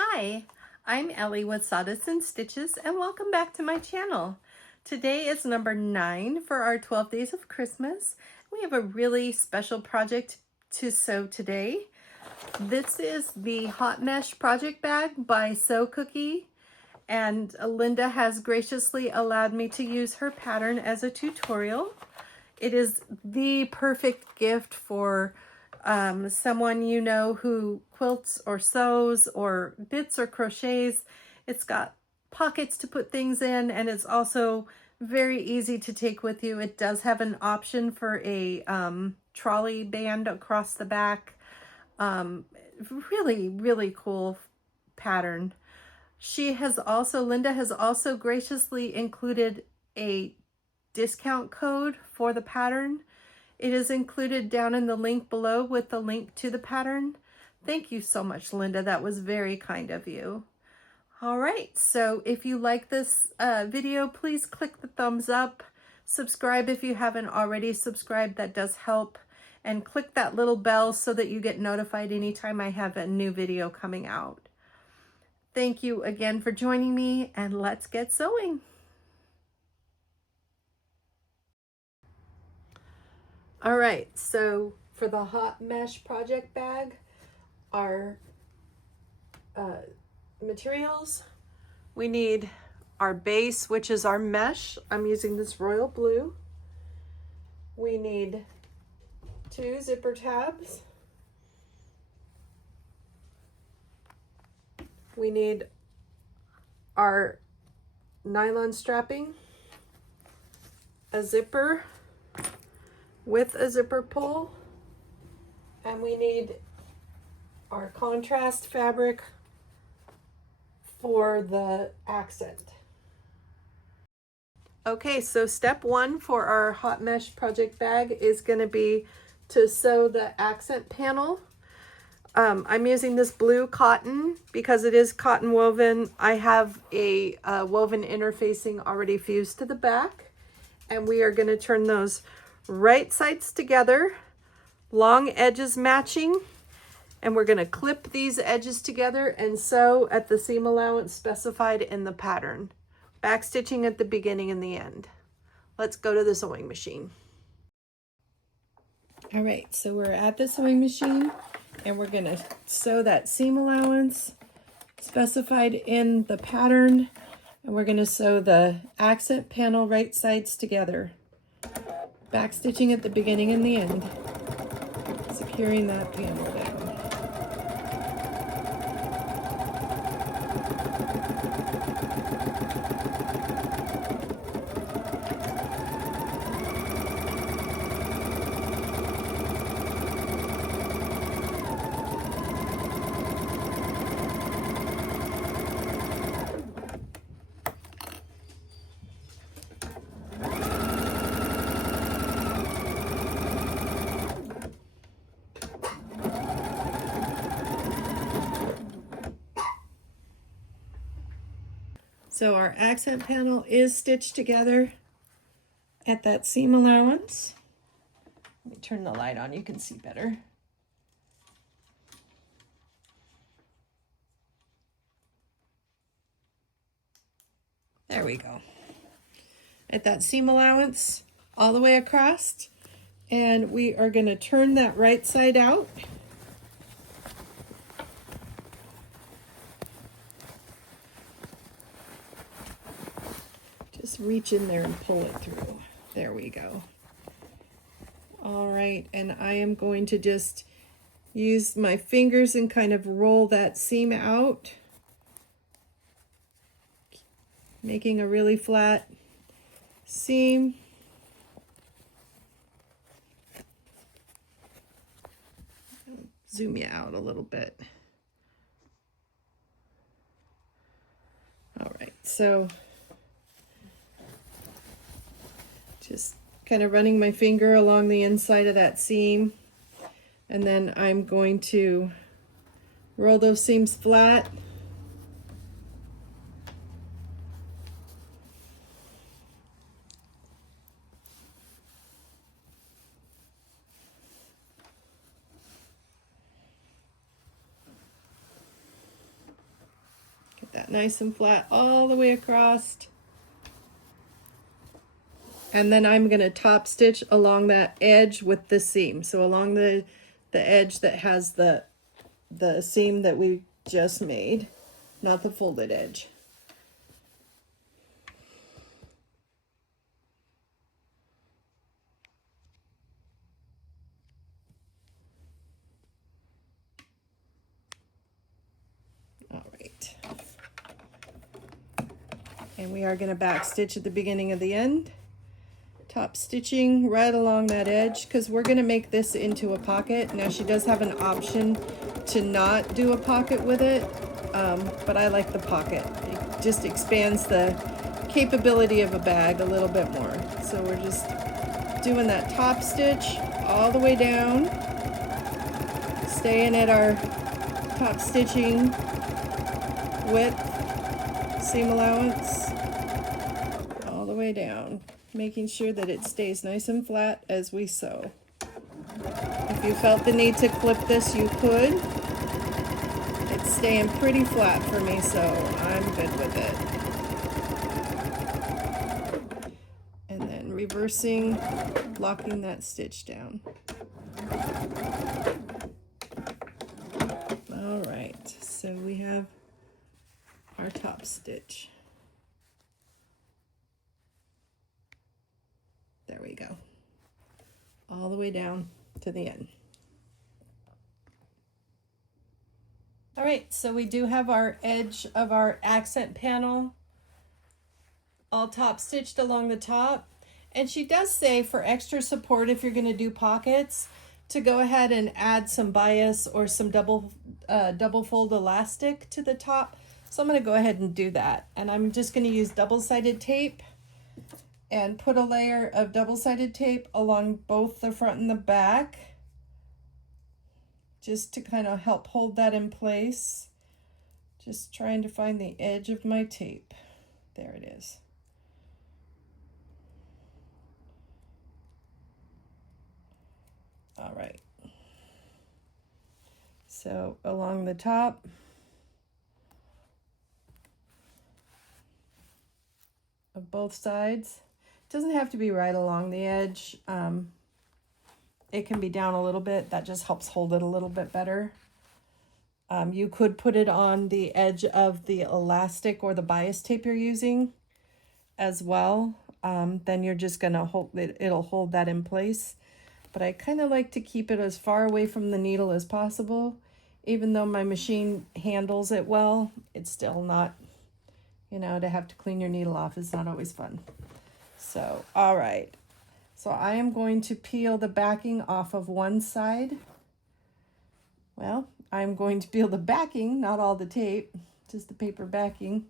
Hi, I'm Ellie with Sawdust and Stitches, and welcome back to my channel. Today is number 9 for our 12 days of Christmas. We have a really special project to sew today. This is the Hot Mesh Project Bag by Sew Cookie, and Linda has graciously allowed me to use her pattern as a tutorial. It is the perfect gift for someone you know who quilts or sews or knits or crochets. It's got pockets to put things in, and it's also very easy to take with you. It does have an option for a trolley band across the back. Really cool pattern. Linda has also graciously included a discount code for the pattern. It is included down in the link below with the link to the pattern. Thank you so much, Linda. That was very kind of you. All right, so if you like this video, please click the thumbs up. Subscribe if you haven't already subscribed. That does help. And click that little bell so that you get notified anytime I have a new video coming out. Thank you again for joining me, and let's get sewing. All right, so for the Hot Mesh Project Bag, our materials, we need our base, which is our mesh. I'm using this royal blue. We need 2 zipper tabs. We need our nylon strapping, a zipper with a zipper pull, and we need our contrast fabric for the accent. Okay, so step 1 for our Hot Mesh Project Bag is going to be to sew the accent panel. I'm using this blue cotton because it is cotton woven. I have a woven interfacing already fused to the back, and we are going to turn those right sides together, long edges matching, and we're going to clip these edges together and sew at the seam allowance specified in the pattern. Back stitching at the beginning and the end. Let's go to the sewing machine. All right, so we're at the sewing machine, and we're going to sew that seam allowance specified in the pattern, and we're going to sew the accent panel right sides together. Back stitching at the beginning and the end, securing that panel down. So our accent panel is stitched together at that seam allowance. Let me turn the light on, you can see better. There we go. At that seam allowance all the way across, and we are going to turn that right side out. Just reach in there and pull it through. There we go. All right, and I am going to just use my fingers and kind of roll that seam out, making a really flat seam. Zoom you out a little bit. All right, so just kind of running my finger along the inside of that seam, and then I'm going to roll those seams flat. that nice and flat all the way across. And then I'm going to top stitch along that edge with the seam. So along the edge that has the seam that we just made, not the folded edge. All right. And we are going to back stitch at the beginning of the end. Top stitching right along that edge because we're going to make this into a pocket. Now she does have an option to not do a pocket with it, but I like the pocket. It just expands the capability of a bag a little bit more. So we're just doing that top stitch all the way down, staying at our top stitching width, seam allowance, all the way down, making sure that it stays nice and flat as we sew. If you felt the need to clip this, you could. It's staying pretty flat for me, so I'm good with it. And then reversing, locking that stitch down. All right, so we have our top stitch. There we go. All the way down to the end. All right, so we do have our edge of our accent panel all top stitched along the top. And she does say for extra support, if you're going to do pockets, to go ahead and add some bias or some double fold elastic to the top. So I'm going to go ahead and do that. And I'm just going to use double-sided tape and put a layer of double-sided tape along both the front and the back, just to kind of help hold that in place. Just trying to find the edge of my tape. There it is. All right. So along the top, of both sides. It doesn't have to be right along the edge. It can be down a little bit. That just helps hold it a little bit better. You could put it on the edge of the elastic or the bias tape you're using as well. Then you're just gonna hold it, it'll hold that in place. But I kind of like to keep it as far away from the needle as possible. Even though my machine handles it well, it's still not, you know, to have to clean your needle off is not always fun. So, all right. So I am going to peel the backing off of one side. Well, I'm going to peel the backing, not all the tape, just the paper backing.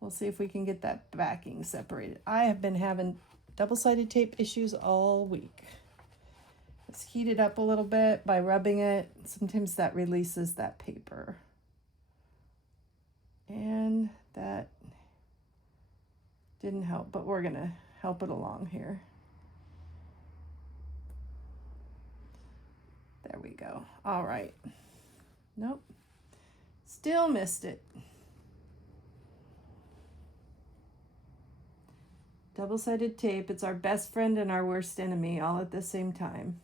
We'll see if we can get that backing separated. I have been having double-sided tape issues all week. Let's heat it up a little bit by rubbing it. Sometimes that releases that paper. And that didn't help, but we're gonna help it along here. There we go. All right. Nope. Still missed it. Double-sided tape, it's our best friend and our worst enemy all at the same time.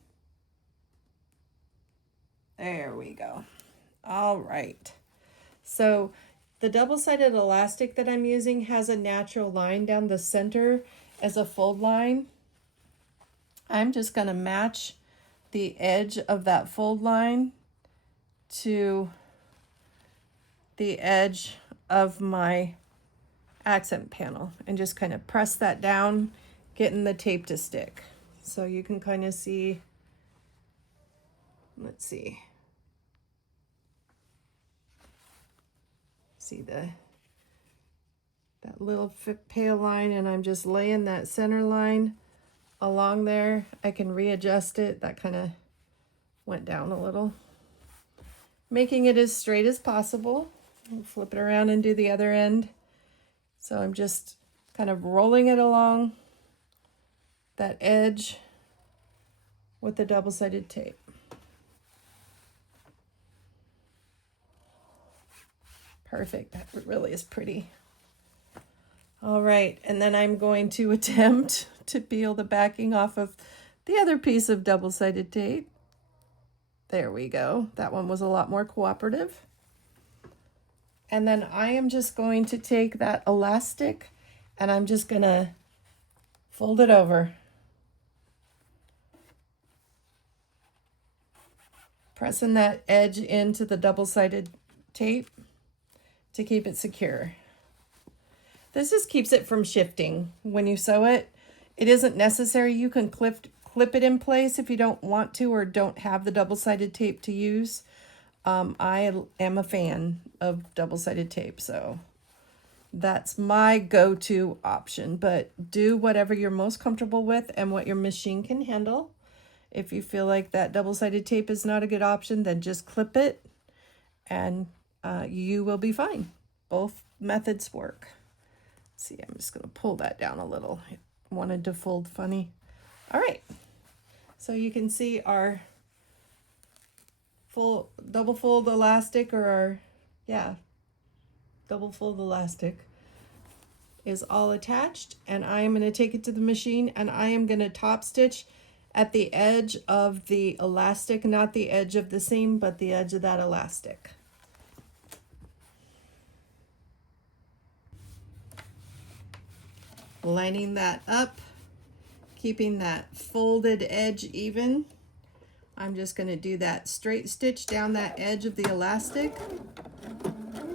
There we go. All right. So the double-sided elastic that I'm using has a natural line down the center as a fold line. I'm just going to match the edge of that fold line to the edge of my accent panel and just kind of press that down, getting the tape to stick. So you can kind of see, let's see. See that little pale line, and I'm just laying that center line along there. I can readjust it. That kind of went down a little. Making it as straight as possible. I'll flip it around and do the other end. So I'm just kind of rolling it along that edge with the double-sided tape. Perfect. That really is pretty. All right, and then I'm going to attempt to peel the backing off of the other piece of double-sided tape. There we go. That one was a lot more cooperative. And then I am just going to take that elastic and I'm just going to fold it over. Pressing that edge into the double-sided tape to keep it secure. This just keeps it from shifting when you sew it. It isn't necessary. You can clip it in place if you don't want to or don't have the double-sided tape to use. I am a fan of double-sided tape, so that's my go-to option, but do whatever you're most comfortable with and what your machine can handle. If you feel like that double-sided tape is not a good option, then just clip it and you will be fine. Both methods work. See, I'm just going to pull that down a little. It wanted to fold funny. All right. So you can see our full double fold elastic, or our, double fold elastic is all attached, and I am going to take it to the machine and I am going to top stitch at the edge of the elastic, not the edge of the seam, but the edge of that elastic. Lining that up, keeping that folded edge even. I'm just going to do that straight stitch down that edge of the elastic,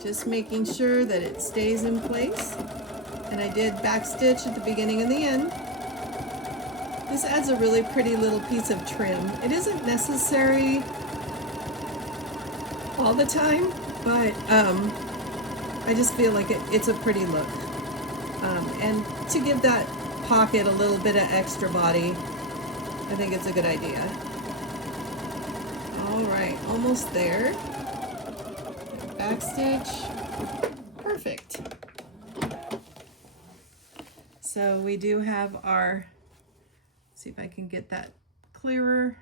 just making sure that it stays in place. And I did back stitch at the beginning and the end. This adds a really pretty little piece of trim. It isn't necessary all the time, but I just feel like it's a pretty look. And to give that pocket a little bit of extra body, I think it's a good idea. All right, almost there. Back stitch. Perfect. So we do have our, see if I can get that clearer.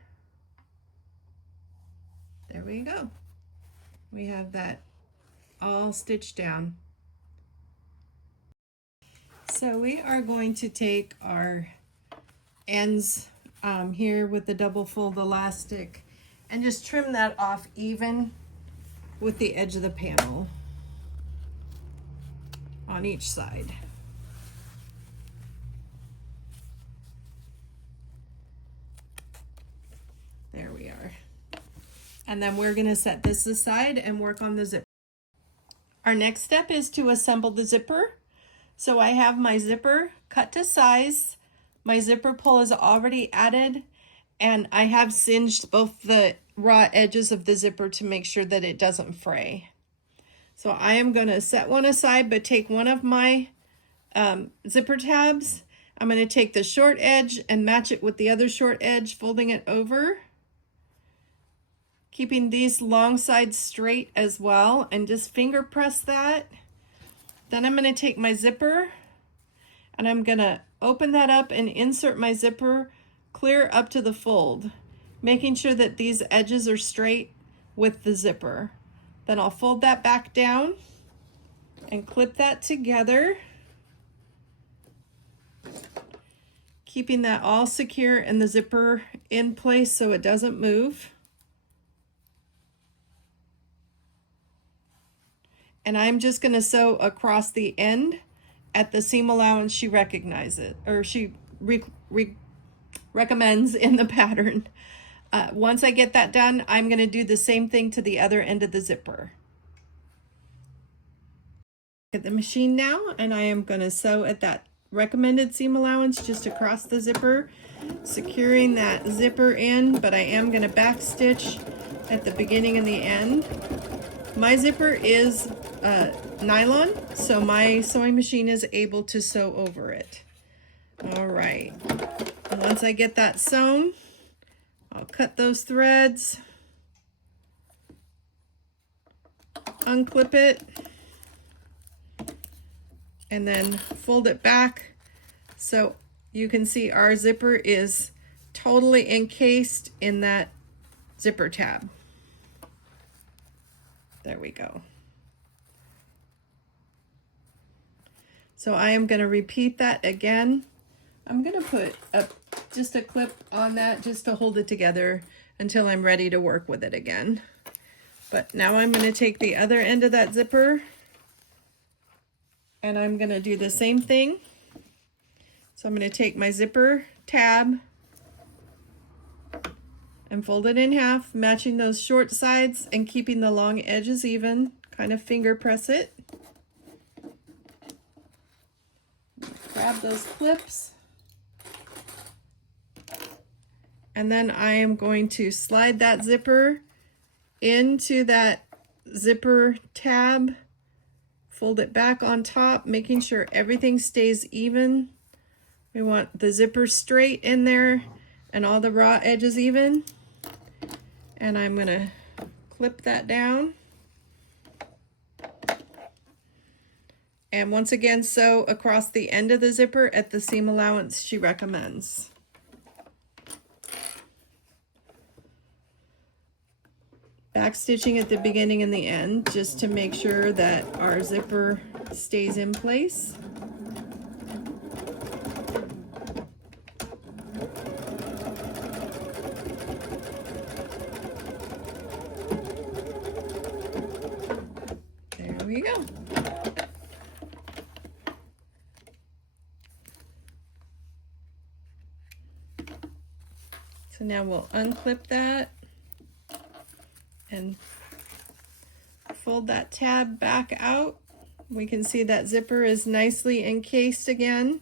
There we go. We have that all stitched down. So we are going to take our ends here with the double fold elastic and just trim that off even with the edge of the panel on each side. There we are. And then we're going to set this aside and work on the zipper. Our next step is to assemble the zipper. So I have my zipper cut to size. My zipper pull is already added, and I have singed both the raw edges of the zipper to make sure that it doesn't fray. So I am going to set one aside, but take one of my zipper tabs. I'm going to take the short edge and match it with the other short edge, folding it over, keeping these long sides straight as well, and just finger press that. Then I'm going to take my zipper and I'm going to open that up and insert my zipper clear up to the fold, making sure that these edges are straight with the zipper. Then I'll fold that back down and clip that together, keeping that all secure and the zipper in place so it doesn't move. And I'm just going to sew across the end at the seam allowance she recognizes, or she recommends in the pattern. Once I get that done, I'm going to do the same thing to the other end of the zipper. At the machine now, and I am going to sew at that recommended seam allowance just across the zipper, securing that zipper in, but I am going to back stitch at the beginning and the end. My zipper is nylon, so my sewing machine is able to sew over it. All right, and once I get that sewn, I'll cut those threads, unclip it, and then fold it back so you can see our zipper is totally encased in that zipper tab. There we go. So I am going to repeat that again. I'm going to put just a clip on that just to hold it together until I'm ready to work with it again. But now I'm going to take the other end of that zipper and I'm going to do the same thing. So I'm going to take my zipper tab and fold it in half, matching those short sides and keeping the long edges even. Kind of finger press it. Grab those clips. And then I am going to slide that zipper into that zipper tab, fold it back on top, making sure everything stays even. We want the zipper straight in there and all the raw edges even. And I'm gonna clip that down. And once again, sew across the end of the zipper at the seam allowance she recommends. Back stitching at the beginning and the end just to make sure that our zipper stays in place. There we go. So now we'll unclip that and fold that tab back out. We can see that zipper is nicely encased again.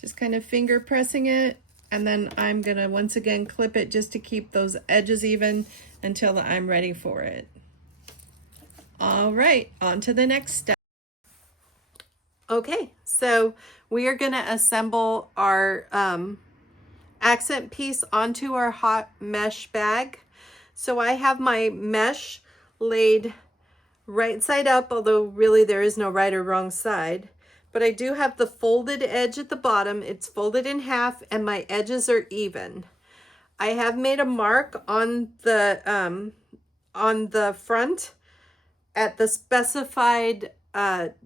Just kind of finger pressing it, and then I'm gonna once again clip it just to keep those edges even until I'm ready for it. All right, on to the next step. Okay, so we are gonna assemble our accent piece onto our hot mesh bag. So I have my mesh laid right side up, although really there is no right or wrong side. But I do have the folded edge at the bottom. It's folded in half and my edges are even. I have made a mark on the front at the specified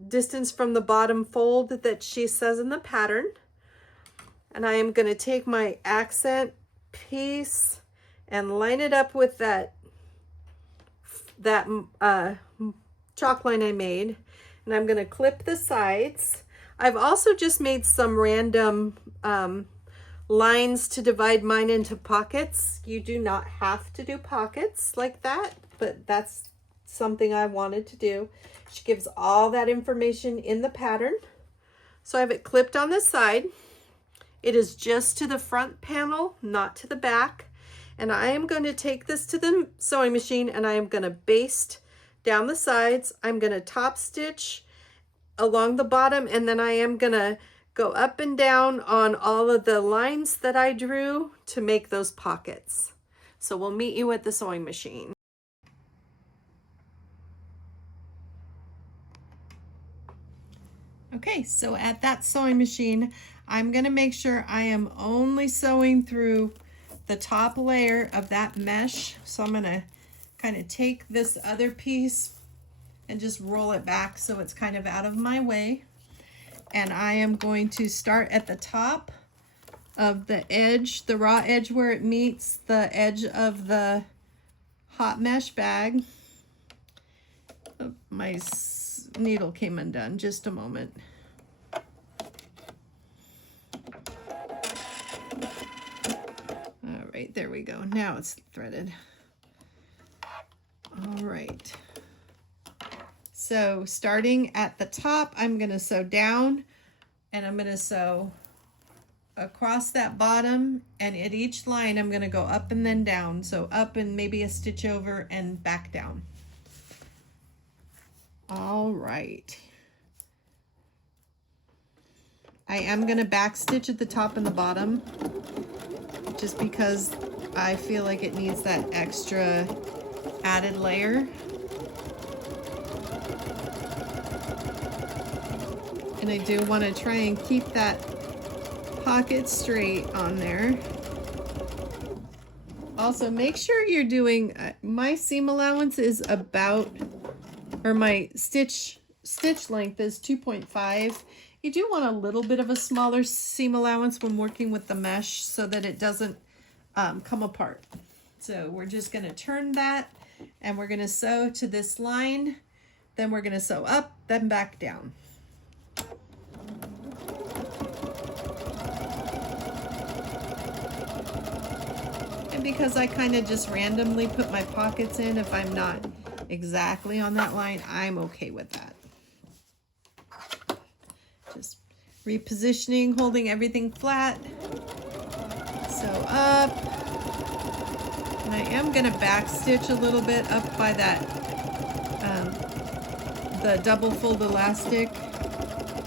distance from the bottom fold that she says in the pattern. And I am going to take my accent piece and line it up with that chalk line I made. And I'm going to clip the sides. I've also just made some random lines to divide mine into pockets. You do not have to do pockets like that, but that's something I wanted to do. She gives all that information in the pattern. So I have it clipped on the side. It is just to the front panel, not to the back. And I am going to take this to the sewing machine and I am going to baste down the sides. I'm going to top stitch along the bottom, and then I am going to go up and down on all of the lines that I drew to make those pockets. So we'll meet you at the sewing machine. Okay, so at that sewing machine, I'm going to make sure I am only sewing through the top layer of that mesh. So I'm going to kind of take this other piece and just roll it back so it's kind of out of my way. And I am going to start at the top of the edge, the raw edge where it meets the edge of the hot mesh bag. Oh, my needle came undone, just a moment. All right, there we go. Now it's threaded. All right. So starting at the top, I'm going to sew down and I'm going to sew across that bottom, and at each line I'm going to go up and then down. So up and maybe a stitch over and back down. All right. I am going to back stitch at the top and the bottom just because I feel like it needs that extra added layer. And I do want to try and keep that pocket straight on there. Also, make sure you're doing, my seam allowance is about, or my stitch length is 2.5, You do want a little bit of a smaller seam allowance when working with the mesh so that it doesn't come apart. So we're just going to turn that and we're going to sew to this line. Then we're going to sew up, then back down. And because I kind of just randomly put my pockets in, if I'm not exactly on that line, I'm okay with that. Just repositioning, holding everything flat. Sew up. And I am going to back stitch a little bit up by that, the double fold elastic,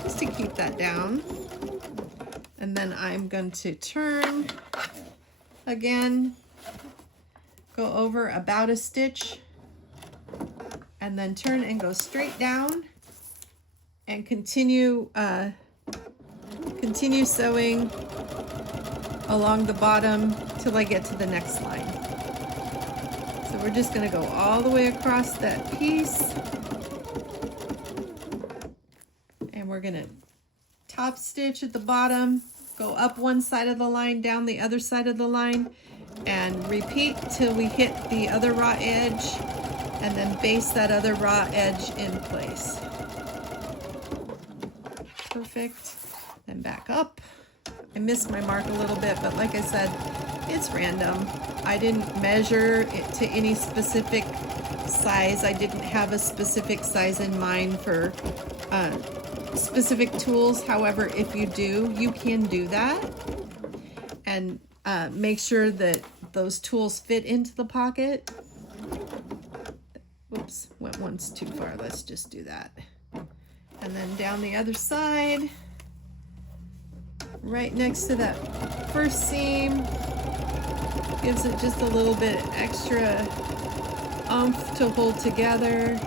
just to keep that down. And then I'm going to turn again, go over about a stitch, and then turn and go straight down and continue sewing along the bottom till I get to the next line. So we're just going to go all the way across that piece, and we're going to top stitch at the bottom, go up one side of the line, down the other side of the line, and repeat till we hit the other raw edge, and then baste that other raw edge in place. Perfect. Then back up. I missed my mark a little bit, but like I said, it's random. I didn't measure it to any specific size. I didn't have a specific size in mind for specific tools. However, if you do, you can do that. And make sure that those tools fit into the pocket. Whoops, went once too far. Let's just do that. And then down the other side, right next to that first seam, gives it just a little bit extra oomph to hold together.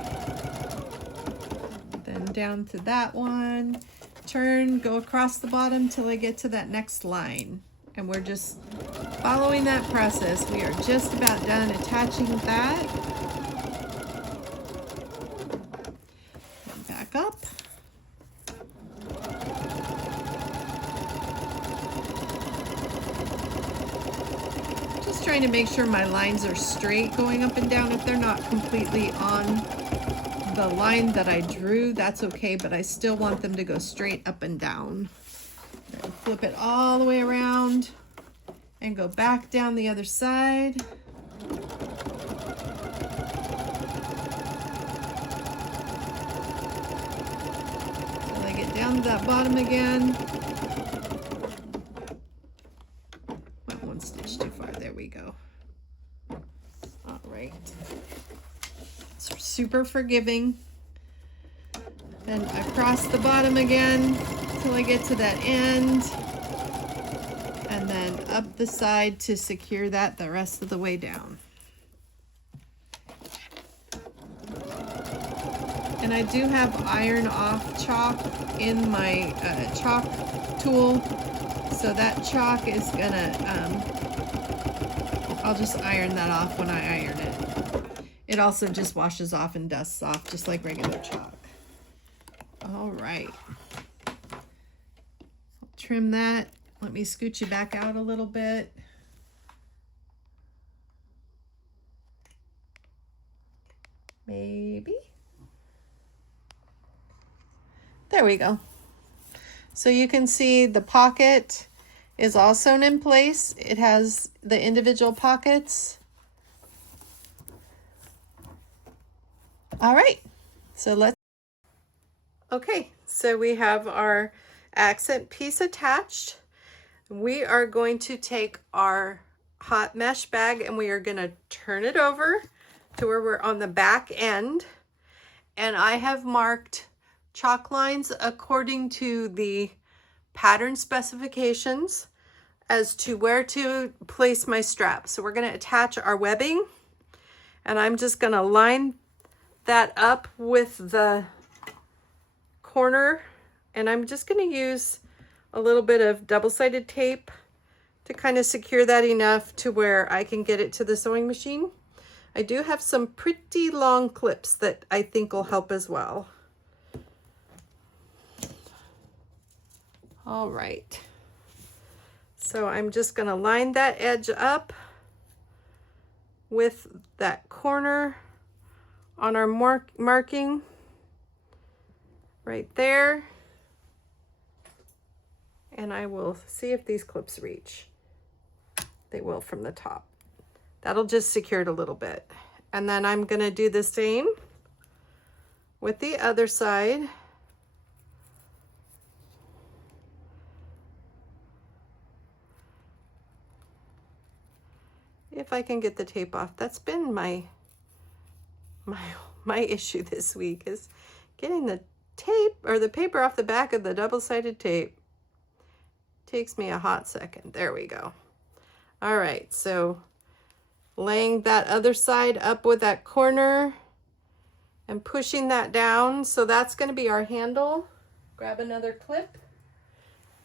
Then down to that one, turn, go across the bottom till I get to that next line. And we're just following that process. We are just about done attaching that. And back up. Just trying to make sure my lines are straight going up and down. If they're not completely on the line that I drew, that's okay, but I still want them to go straight up and down. And flip it all the way around and go back down the other side. Till I get down to that bottom again. Went one stitch too far. There we go. All right. It's super forgiving. Then across the bottom again till I get to that end, and then up the side to secure that the rest of the way down. And I do have iron off chalk in my chalk tool, so that chalk is gonna, I'll just iron that off when I iron it. It also just washes off and dusts off just like regular chalk. All right. Trim that. Let me scoot you back out a little bit. Maybe. There we go. So you can see the pocket is all sewn in place. It has the individual pockets. All right. So let's. Okay. So we have our accent piece attached. We are going to take our hot mesh bag and we are going to turn it over to where we're on the back end. And I have marked chalk lines according to the pattern specifications as to where to place my strap. So we're going to attach our webbing, and I'm just going to line that up with the corner, and I'm just going to use a little bit of double-sided tape to kind of secure that enough to where I can get it to the sewing machine. I do have some pretty long clips that I think will help as well. All right. So I'm just going to line that edge up with that corner on our marking right there. And I will see if these clips reach. They will from the top. That'll just secure it a little bit. And then I'm going to do the same with the other side. If I can get the tape off. That's been my issue this week, is getting the tape or the paper off the back of the double-sided tape. Takes me a hot second. There we go. All right, so laying that other side up with that corner and pushing that down. So that's going to be our handle. Grab another clip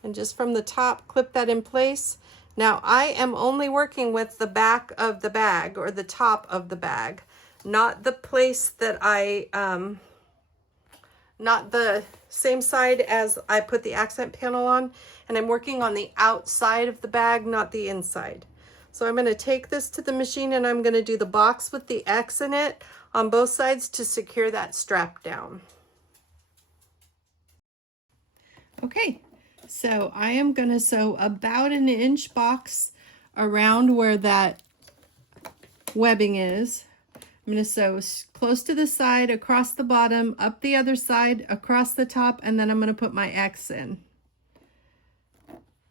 and just from the top clip that in place. Now I am only working with the back of the bag or the top of the bag, not the place that not the same side as I put the accent panel on, and I'm working on the outside of the bag, not the inside. So I'm going to take this to the machine and I'm going to do the box with the X in it on both sides to secure that strap down. Okay, so I am going to sew about an inch box around where that webbing is. I'm going to sew close to the side, across the bottom, up the other side, across the top, and then I'm going to put my X in.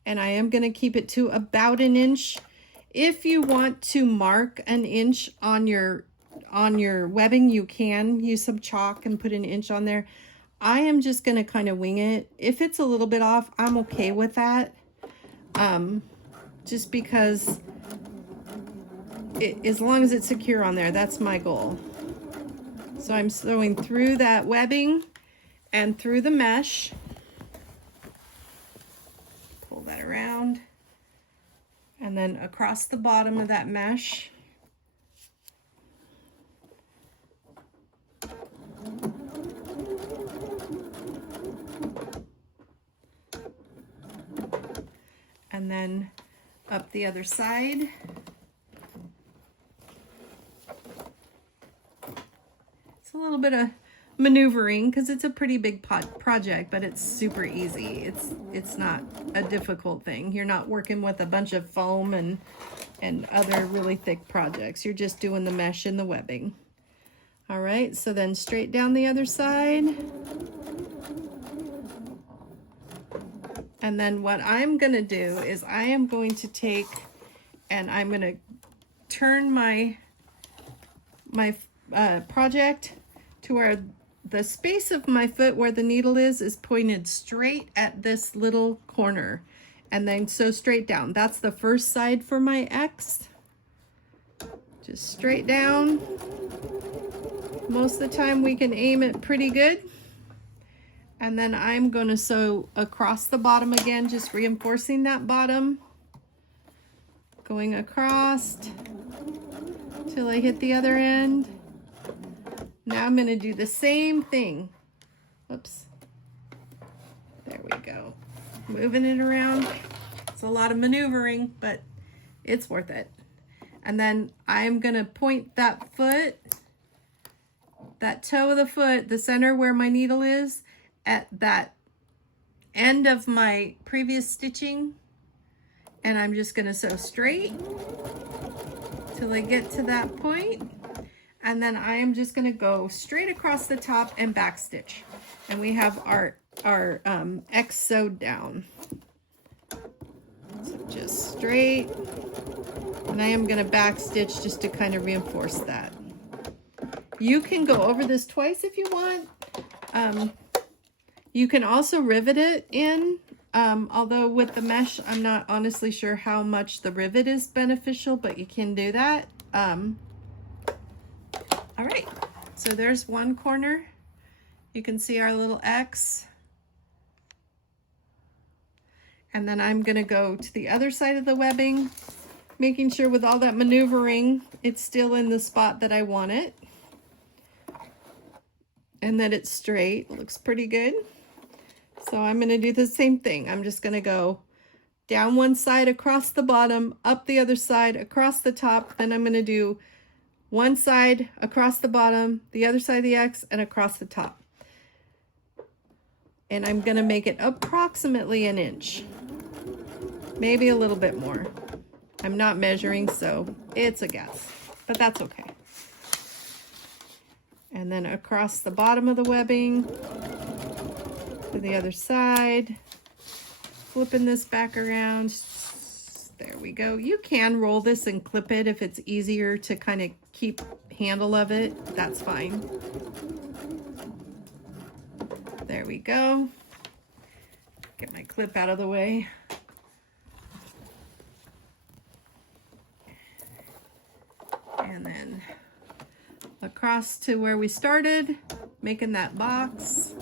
And I am going to keep it to about an inch. If you want to mark an inch on your webbing, you can use some chalk and put an inch on there. I am just going to kind of wing it. If it's a little bit off, I'm okay with that. Just because as long as it's secure on there, that's my goal. So I'm sewing through that webbing and through the mesh. Pull that around. And then across the bottom of that mesh. And then up the other side. It's a little bit of maneuvering because it's a pretty big project, but it's super easy. It's not a difficult thing. You're not working with a bunch of foam and other really thick projects. You're just doing the mesh and the webbing. All right, so then straight down the other side. And then what I'm going to do is I am going to take and I'm going to turn my project to where the space of my foot where the needle is pointed straight at this little corner, and then sew straight down. That's the first side for my X. Just straight down. Most of the time we can aim it pretty good. And then I'm going to sew across the bottom again, just reinforcing that bottom. Going across till I hit the other end. Now I'm going to do the same thing. Oops. There we go. Moving it around. It's a lot of maneuvering, but it's worth it. And then I'm going to point that foot, that toe of the foot, the center where my needle is, at that end of my previous stitching. And I'm just going to sew straight till I get to that point. And then I am just going to go straight across the top and back stitch. And we have our X sewed down. So just straight. And I am going to back stitch just to kind of reinforce that. You can go over this twice if you want. You can also rivet it in. Although with the mesh, I'm not honestly sure how much the rivet is beneficial, but you can do that. All right, so there's one corner. You can see our little X. And then I'm gonna go to the other side of the webbing, making sure with all that maneuvering, it's still in the spot that I want it. And that it's straight, looks pretty good. So I'm going to do the same thing. I'm just going to go down one side, across the bottom, up the other side, across the top. Then I'm going to do one side, across the bottom, the other side of the X, and across the top. And I'm going to make it approximately an inch, maybe a little bit more. I'm not measuring, so it's a guess, but that's okay. And then across the bottom of the webbing to the other side, flipping this back around. There we go. You can roll this and clip it if it's easier to kind of keep handle of it. That's fine. There we go. Get my clip out of the way. And then across to where we started, making that box.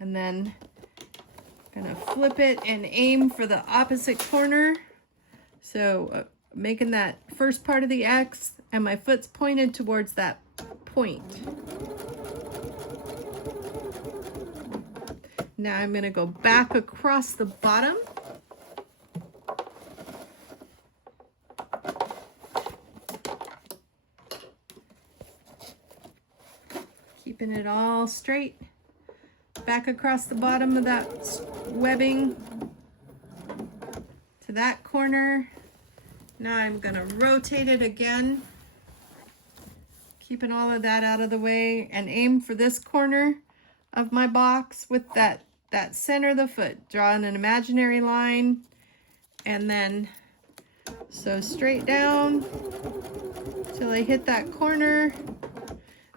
And then gonna flip it and aim for the opposite corner. So making that first part of the X, and my foot's pointed towards that point. Now I'm gonna go back across the bottom. Keeping it all straight. Back across the bottom of that webbing to that corner. Now I'm gonna rotate it again, keeping all of that out of the way, and aim for this corner of my box with that center of the foot. Drawing an imaginary line, and then so straight down till I hit that corner.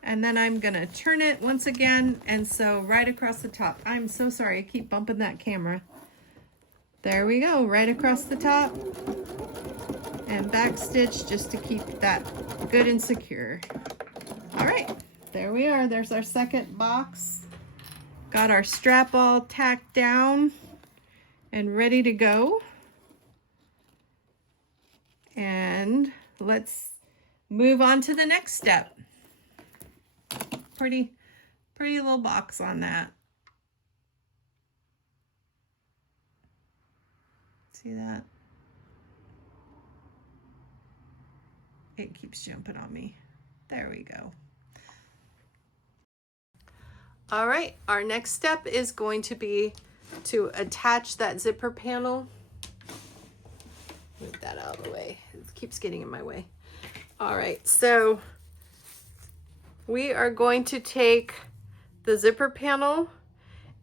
And then I'm gonna turn it once again, and so right across the top. I'm so sorry, I keep bumping that camera. There we go, right across the top. And back stitch just to keep that good and secure. All right, there we are. There's our second box. Got our strap all tacked down and ready to go. And let's move on to the next step. Pretty little box on that. See that? It keeps jumping on me. There we go. All right, our next step is going to be to attach that zipper panel. Move that out of the way. It keeps getting in my way. All right, so we are going to take the zipper panel,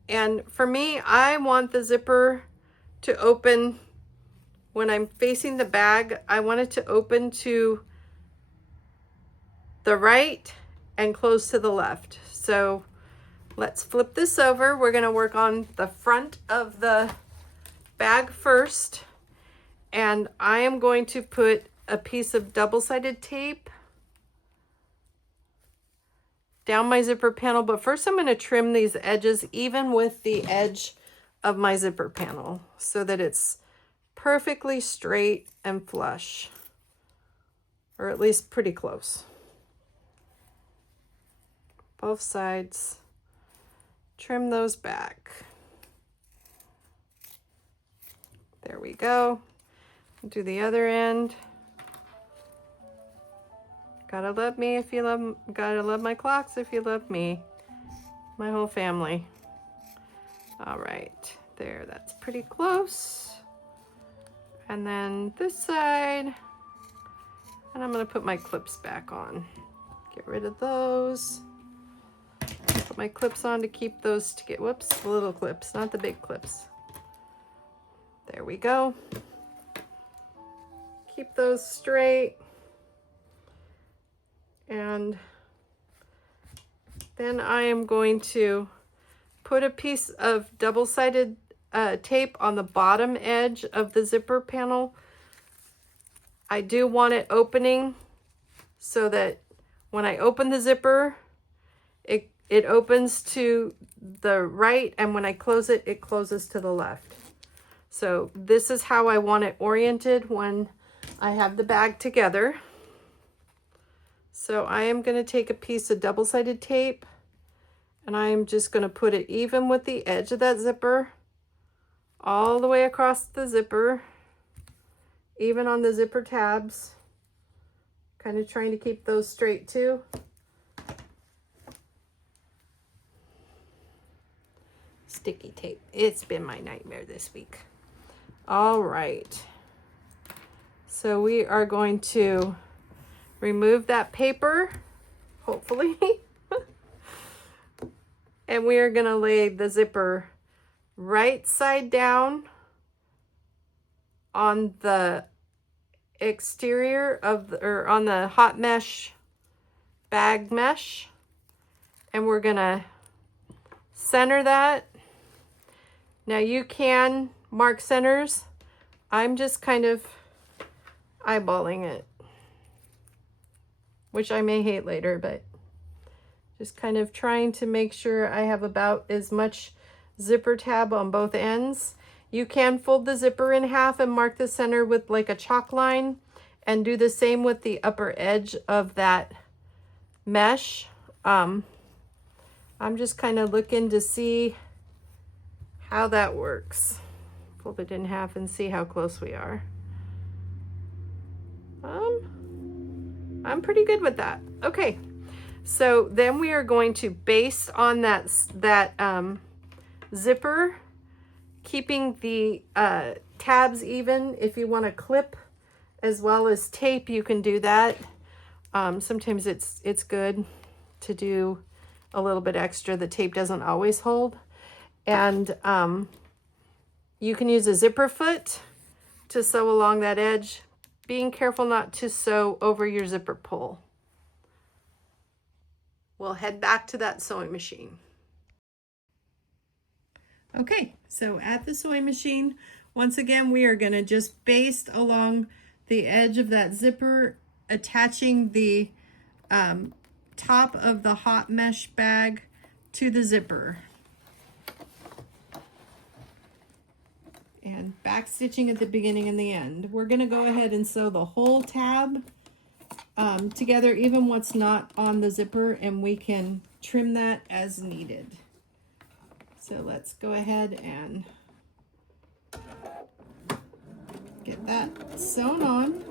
and for me, I want the zipper to open when I'm facing the bag. I want it to open to the right and close to the left. So let's flip this over. We're going to work on the front of the bag first, and I am going to put a piece of double-sided tape down my zipper panel, but first I'm going to trim these edges even with the edge of my zipper panel so that it's perfectly straight and flush, or at least pretty close. Both sides, trim those back. There we go. Do the other end. Gotta love me if you love, gotta love my clocks if you love me. My whole family. All right, there, that's pretty close. And then this side, and I'm gonna put my clips back on. Get rid of those. Put my clips on to keep those to get, whoops, the little clips, not the big clips. There we go. Keep those straight. And then I am going to put a piece of double-sided tape on the bottom edge of the zipper panel. I do want it opening so that when I open the zipper, it opens to the right, and when I close it, it closes to the left. So this is how I want it oriented when I have the bag together. So I am going to take a piece of double-sided tape And I'm just going to put it even with the edge of that zipper, all the way across the zipper, even on the zipper tabs. Kind of trying to keep those straight too. Sticky tape. It's been my nightmare this week. All right. So we are going to remove that paper, hopefully. And we are going to lay the zipper right side down on the exterior of the, or on the hot mesh bag mesh. And we're going to center that. Now you can mark centers. I'm just kind of eyeballing it, which I may hate later, but just kind of trying to make sure I have about as much zipper tab on both ends. You can fold the zipper in half and mark the center with like a chalk line, and do the same with the upper edge of that mesh. I'm just kind of looking to see how that works. Fold it in half and see how close we are. I'm pretty good with that. Okay, so then we are going to baste on that zipper, keeping the tabs even. If you want to clip as well as tape, you can do that. Sometimes it's good to do a little bit extra. The tape doesn't always hold. And you can use a zipper foot to sew along that edge, being careful not to sew over your zipper pull. We'll head back to that sewing machine. Okay, so at the sewing machine, once again, we are going to just baste along the edge of that zipper, attaching the top of the hot mesh bag to the zipper. And back stitching at the beginning and the end. We're going to go ahead and sew the whole tab together, even what's not on the zipper, and we can trim that as needed. So let's go ahead and get that sewn on.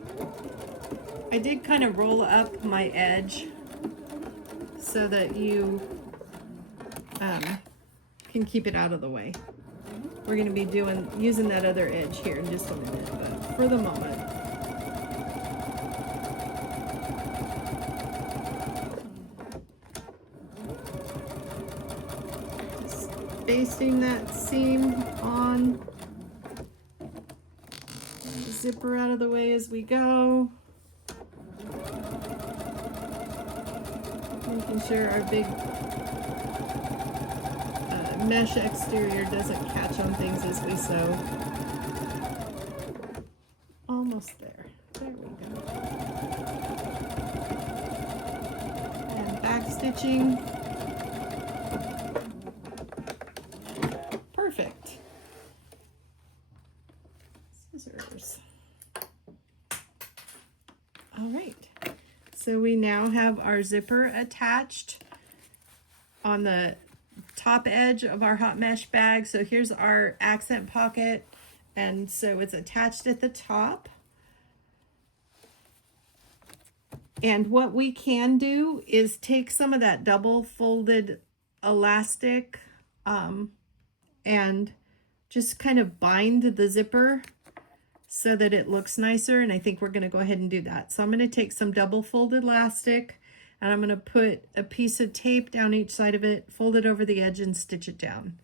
I did kind of roll up my edge so that you can keep it out of the way. We're going to be using that other edge here in just a minute, but for the moment. Just basting that seam on. Zipper out of the way as we go. Making sure our big mesh exterior doesn't catch on things as we sew. Almost there. There we go. And back stitching. Perfect. Scissors. All right. So we now have our zipper attached on the top edge of our hot mesh bag. So here's our accent pocket, and so it's attached at the top. And what we can do is take some of that double folded elastic and just kind of bind the zipper so that it looks nicer. And I think we're going to go ahead and do that. So I'm going to take some double folded elastic, and I'm going to put a piece of tape down each side of it, fold it over the edge, and stitch it down.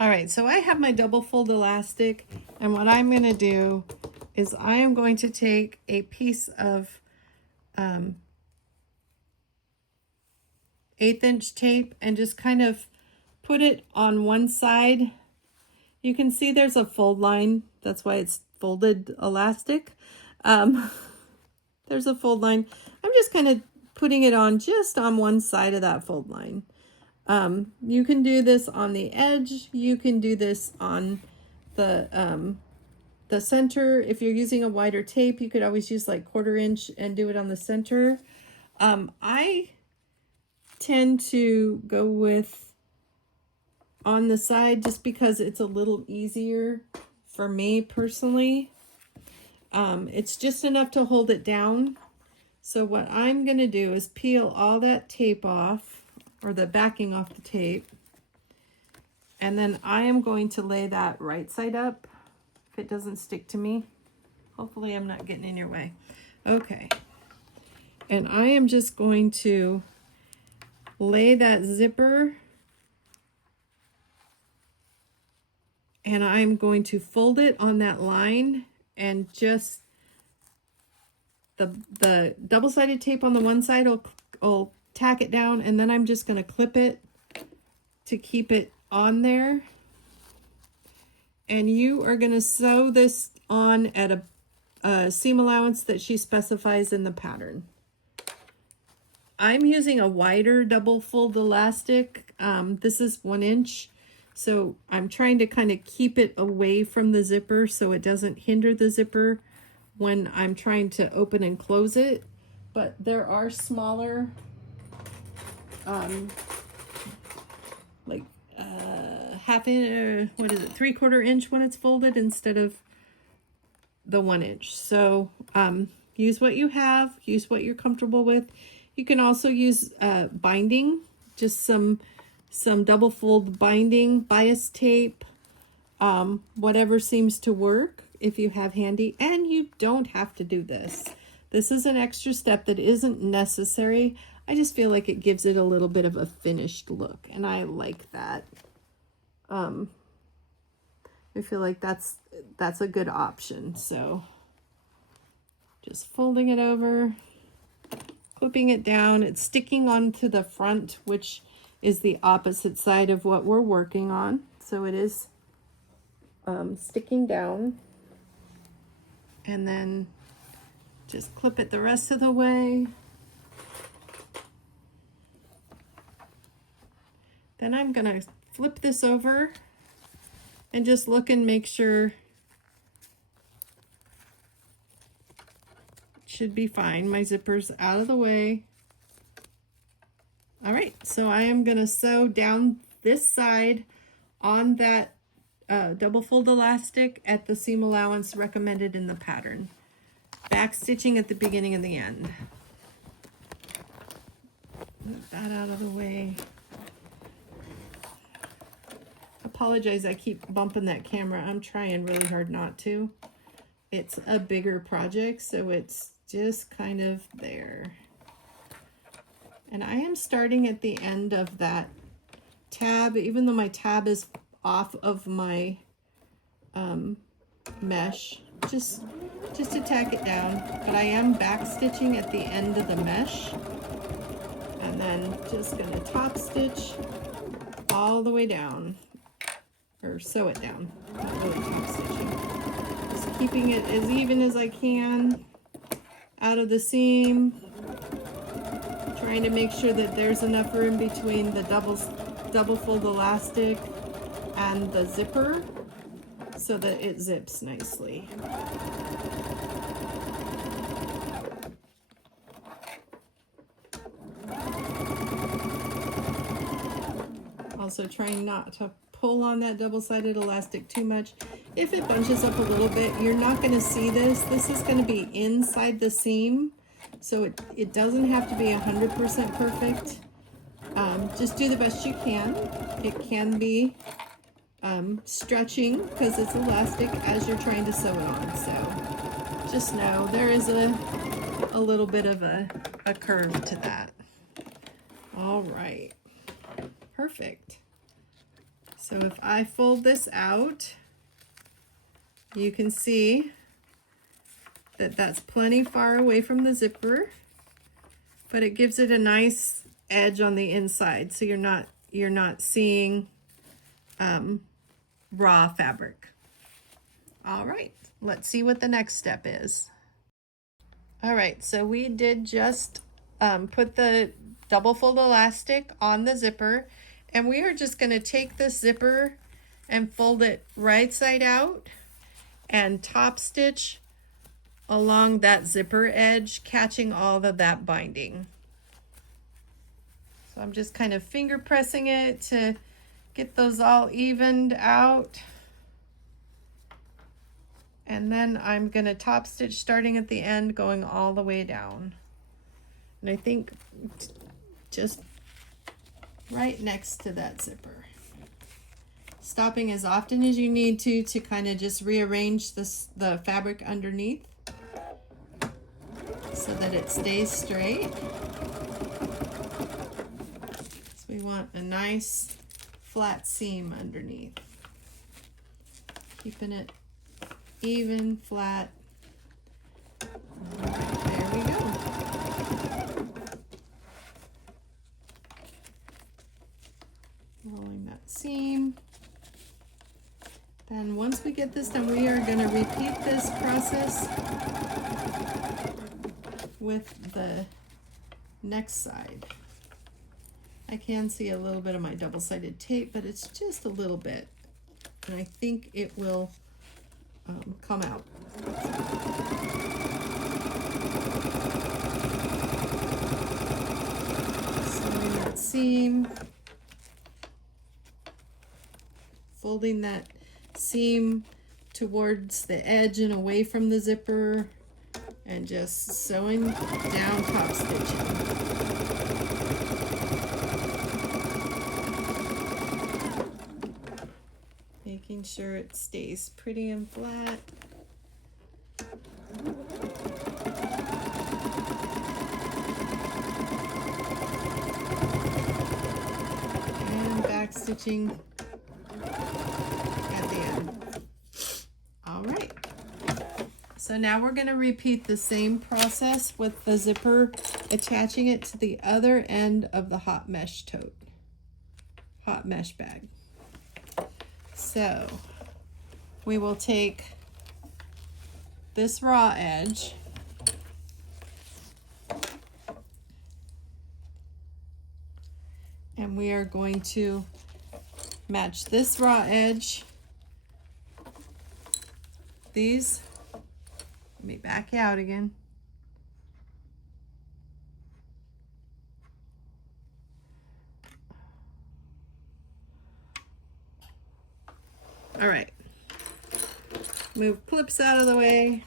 All right, so I have my double fold elastic, and what I'm going to do is I am going to take a piece of 1/8" tape and just kind of put it on one side. You can see there's a fold line. That's why it's folded elastic. There's a fold line. I'm just kind of putting it on just on one side of that fold line. You can do this on the edge. You can do this on the the center, if you're using a wider tape, you could always use like 1/4 inch and do it on the center. I tend to go with on the side just because it's a little easier for me personally. It's just enough to hold it down. So what I'm going to do is peel all that tape off, or the backing off the tape. And then I am going to lay that right side up if it doesn't stick to me. Hopefully I'm not getting in your way. Okay. And I am just going to lay that zipper, and I'm going to fold it on that line, and just the double-sided tape on the one side will tack it down, and then I'm just going to clip it to keep it on there. And you are going to sew this on at a seam allowance that she specifies in the pattern. I'm using a wider double fold elastic. This is 1 inch. So I'm trying to kind of keep it away from the zipper so it doesn't hinder the zipper when I'm trying to open and close it. But there are smaller, like 1/2 inch, what is it, 3/4 inch when it's folded instead of the 1 inch. So use what you have, use what you're comfortable with. You can also use binding, just some double fold binding, bias tape, whatever seems to work if you have handy. And you don't have to do this. This is an extra step that isn't necessary. I just feel like it gives it a little bit of a finished look, and I like that. I feel like that's a good option. So just folding it over, clipping it down. It's sticking onto the front, which is the opposite side of what we're working on. So it is sticking down. And then just clip it the rest of the way. Then I'm gonna flip this over and just look and make sure it should be fine. My zipper's out of the way. All right, so I am gonna sew down this side on that double fold elastic at the seam allowance recommended in the pattern. Back stitching at the beginning and the end. Move that out of the way. Apologize, I keep bumping that camera. I'm trying really hard not to. It's a bigger project, so it's just kind of there. And I am starting at the end of that tab, even though my tab is off of my mesh, just to tack it down. But I am back stitching at the end of the mesh, and then just gonna top stitch all the way down, or sew it down, not really top stitching. Just keeping it as even as I can out of the seam, trying to make sure that there's enough room between the double fold elastic and the zipper so that it zips nicely. Also trying not to pull on that double-sided elastic too much. If it bunches up a little bit, you're not going to see this. This is going to be inside the seam, so it doesn't have to be 100% perfect. Just do the best you can. It can be stretching because it's elastic as you're trying to sew it on. So just know there is a little bit of a curve to that. All right, perfect. So if I fold this out, you can see that that's plenty far away from the zipper, but it gives it a nice edge on the inside, so you're not seeing raw fabric. All right, let's see what the next step is. All right, so we did just put the double fold elastic on the zipper, and we are just going to take this zipper and fold it right side out and top stitch along that zipper edge, catching all of that binding. So I'm just kind of finger pressing it to get those all evened out. And then I'm going to top stitch starting at the end, going all the way down. And I think just right next to that zipper. Stopping as often as you need to kind of just rearrange the fabric underneath so that it stays straight. So we want a nice flat seam underneath. Keeping it even, flat. There we go. Rolling that seam. Then once we get this done, we are going to repeat this process with the next side. I can see a little bit of my double-sided tape, but it's just a little bit. And I think it will come out. Sewing that seam, folding that seam towards the edge and away from the zipper, and just sewing down, top stitching. Making sure it stays pretty and flat. And back stitching at the end. All right. So now we're going to repeat the same process with the zipper, attaching it to the other end of the hot mesh tote, hot mesh bag. So we will take this raw edge and we are going to match this raw edge. These, let me back out again. All right, move clips out of the way.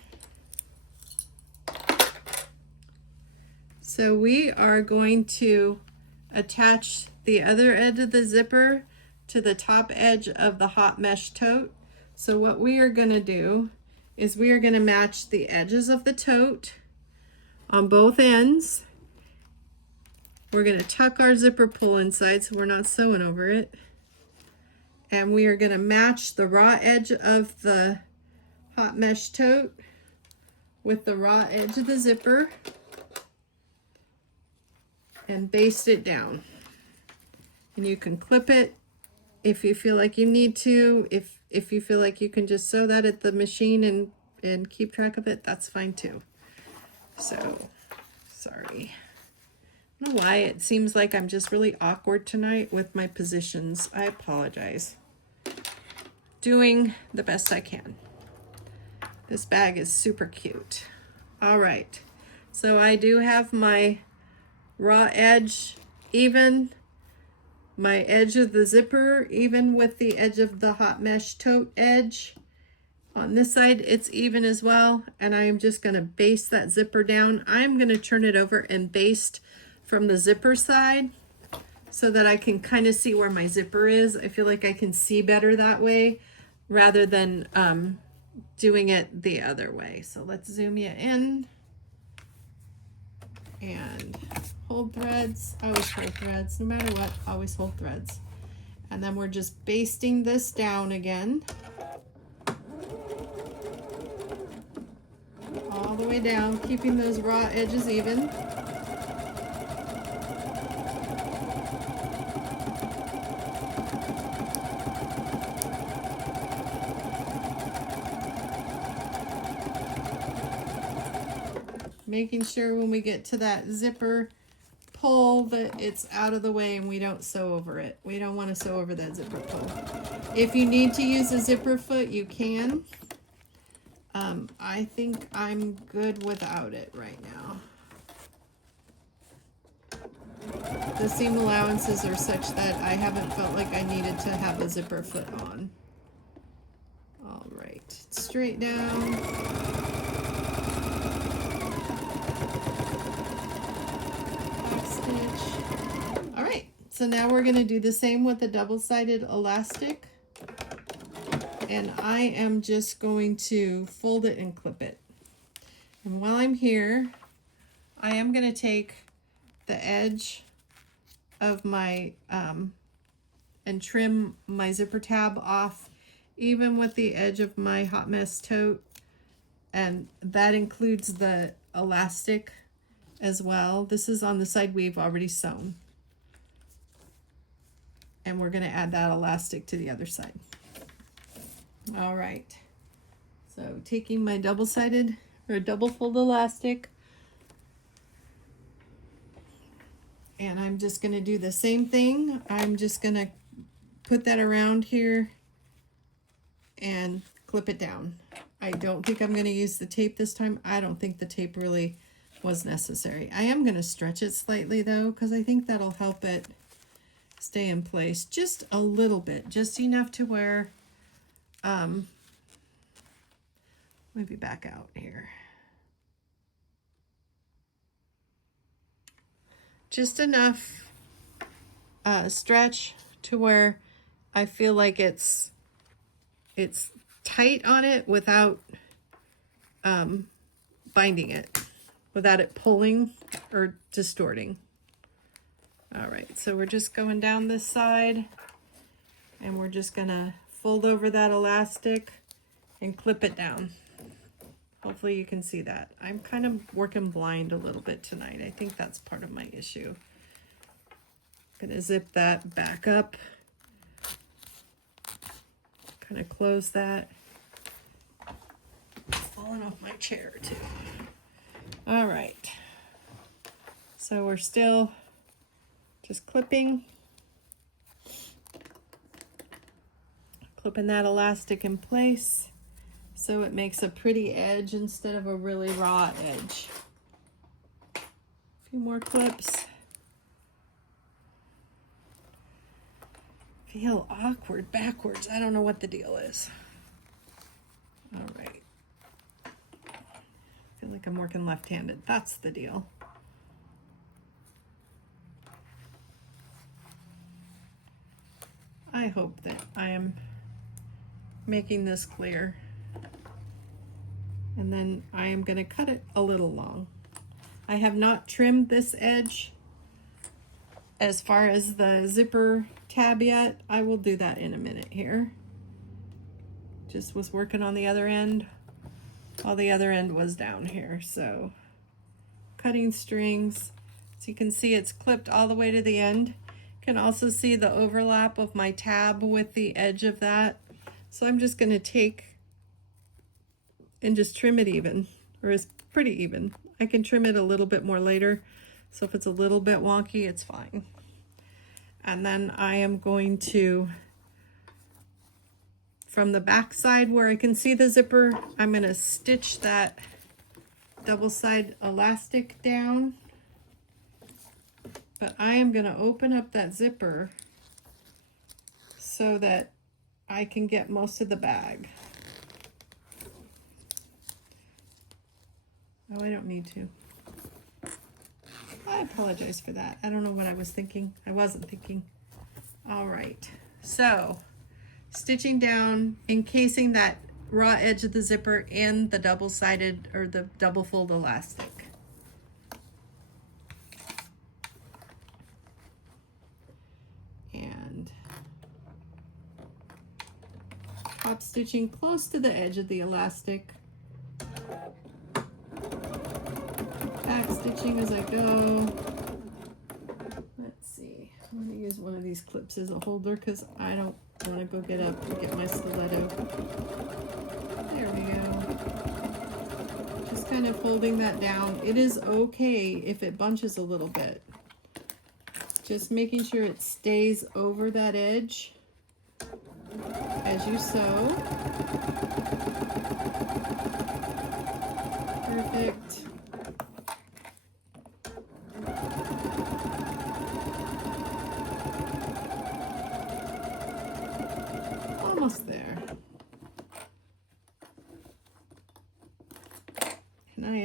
So we are going to attach the other edge of the zipper to the top edge of the hot mesh tote. So what we are going to do is we are going to match the edges of the tote on both ends. We're going to tuck our zipper pull inside so we're not sewing over it. And we are going to match the raw edge of the hot mesh tote with the raw edge of the zipper and baste it down. And you can clip it if you feel like you need to. If you feel like you can just sew that at the machine and keep track of it, that's fine too. So, sorry. I don't know why it seems like I'm just really awkward tonight with my positions. I apologize. Doing the best I can. This bag is super cute. All right, so I do have my raw edge even, my edge of the zipper even with the edge of the hot mesh tote edge. On this side it's even as well, and I am just going to baste that zipper down. I'm going to turn it over and baste from the zipper side so that I can kind of see where my zipper is. I feel like I can see better that way rather than doing it the other way. So let's zoom you in and hold threads. Always hold threads, no matter what, always hold threads. And then we're just basting this down again. All the way down, keeping those raw edges even. Making sure when we get to that zipper pull that it's out of the way and we don't sew over it. We don't want to sew over that zipper pull. If you need to use a zipper foot, you can. I think I'm good without it right now. The seam allowances are such that I haven't felt like I needed to have a zipper foot on. All right, straight down. Back stitch. All right, so now we're gonna do the same with the double-sided elastic. And I am just going to fold it and clip it. And while I'm here, I am gonna take the edge of my, and trim my zipper tab off, even with the edge of my Hot Mess tote. And that includes the elastic as well. This is on the side we've already sewn. And we're gonna add that elastic to the other side. All right, so taking my double-sided or double fold elastic, and I'm just gonna do the same thing. I'm just gonna put that around here and clip it down. I don't think I'm gonna use the tape this time. I don't think the tape really was necessary. I am gonna stretch it slightly though, because I think that'll help it stay in place just a little bit, just enough to where maybe back out here. Just enough stretch to where I feel like it's tight on it without binding it, without it pulling or distorting. All right, so we're just going down this side and we're just gonna fold over that elastic and clip it down. Hopefully you can see that. I'm kind of working blind a little bit tonight. I think that's part of my issue. Gonna zip that back up. Kind of close that. It's falling off my chair too. All right. So we're still just clipping that elastic in place so it makes a pretty edge instead of a really raw edge. A few more clips. Feel awkward backwards. I don't know what the deal is. All right. I feel like I'm working left-handed. That's the deal. I hope that I am making this clear. And then I am going to cut it a little long. I have not trimmed this edge as far as the zipper tab yet. I will do that in a minute here. Just was working on the other end while the other end was down here. So cutting strings. So you can see it's clipped all the way to the end. You can also see the overlap of my tab with the edge of that. So I'm just going to take and just trim it even, or it's pretty even. I can trim it a little bit more later. So if it's a little bit wonky, it's fine. And then I am going to, from the back side where I can see the zipper, I'm going to stitch that double side elastic down. But I am going to open up that zipper so that I can get most of the bag. Oh, I don't need to. I apologize for that. I don't know what I was thinking. I wasn't thinking. All right. So, stitching down, encasing that raw edge of the zipper in the double-sided or the double fold elastic. And top stitching close to the edge of the elastic. Back stitching as I go. Let's see. I'm going to use one of these clips as a holder because I don't want to go get up and get my stiletto. There we go. Just kind of folding that down. It is okay if it bunches a little bit. Just making sure it stays over that edge as you sew.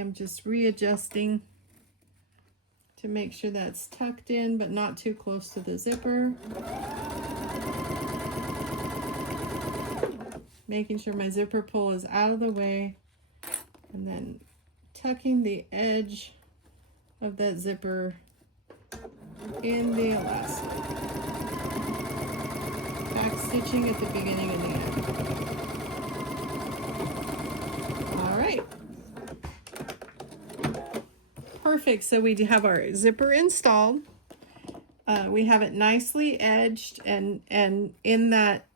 I'm just readjusting to make sure that's tucked in but not too close to the zipper. Making sure my zipper pull is out of the way, and then tucking the edge of that zipper in the elastic. Back stitching at the beginning and the end. All right. Perfect. So we have our zipper installed. We have it nicely edged and in that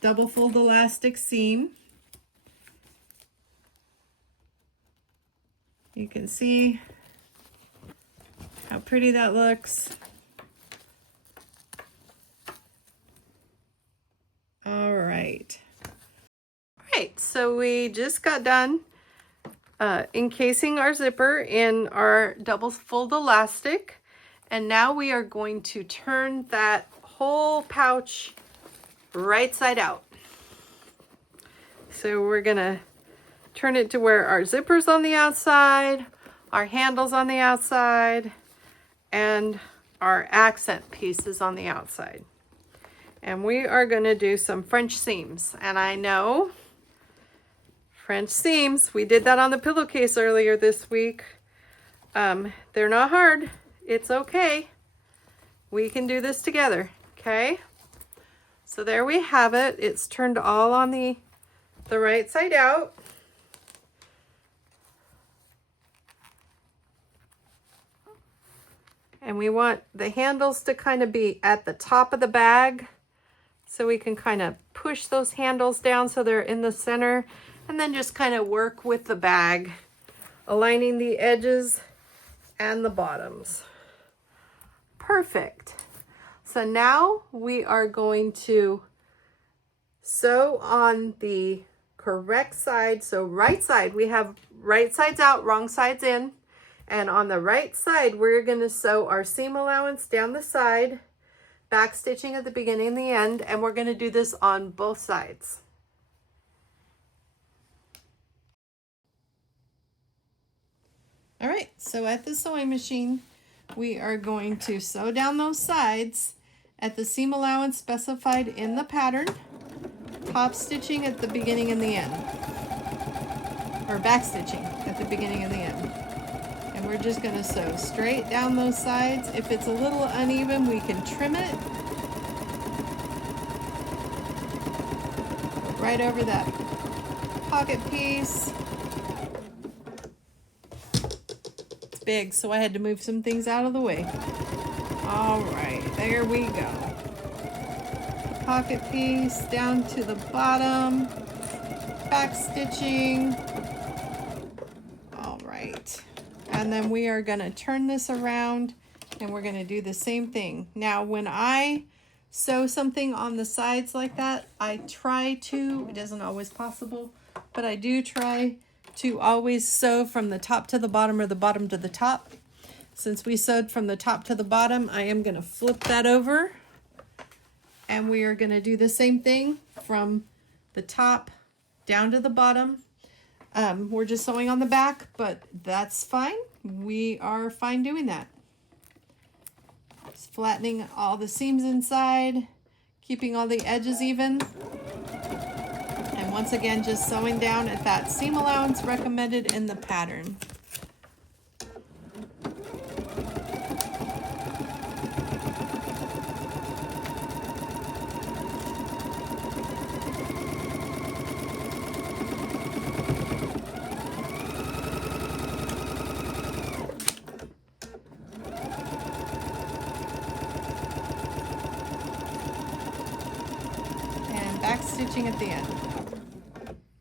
double fold elastic seam. You can see how pretty that looks. All right. All right, so we just got done encasing our zipper in our double fold elastic, and now we are going to turn that whole pouch right side out. So we're gonna turn it to where our zipper's on the outside, our handle's on the outside, and our accent piece is on the outside. And we are gonna do some French seams. And I know French seams, we did that on the pillowcase earlier this week. They're not hard, it's okay. We can do this together, okay? So there we have it. It's turned all on the right side out. And we want the handles to kind of be at the top of the bag, so we can kind of push those handles down so they're in the center, and then just kind of work with the bag, aligning the edges and the bottoms. Perfect. So now we are going to sew on the correct side. So right side, we have right sides out, wrong sides in. And on the right side, we're going to sew our seam allowance down the side, back stitching at the beginning and the end, and we're going to do this on both sides. All right, so at the sewing machine, we are going to sew down those sides at the seam allowance specified in the pattern, top stitching at the beginning and the end, or back stitching at the beginning and the end. And we're just going to sew straight down those sides. If it's a little uneven, we can trim it. Right over that pocket piece. It's big, so I had to move some things out of the way. All right, there we go. Pocket piece down to the bottom. Back stitching. All right. And then we are going to turn this around and we're going to do the same thing. Now, when I sew something on the sides like that, I try to, it isn't always possible, but I do try to always sew from the top to the bottom or the bottom to the top. Since we sewed from the top to the bottom, I am going to flip that over and we are going to do the same thing from the top down to the bottom. We're just sewing on the back, but that's fine. We are fine doing that. Just flattening all the seams inside, keeping all the edges even. And once again, just sewing down at that seam allowance recommended in the pattern. Back stitching at the end.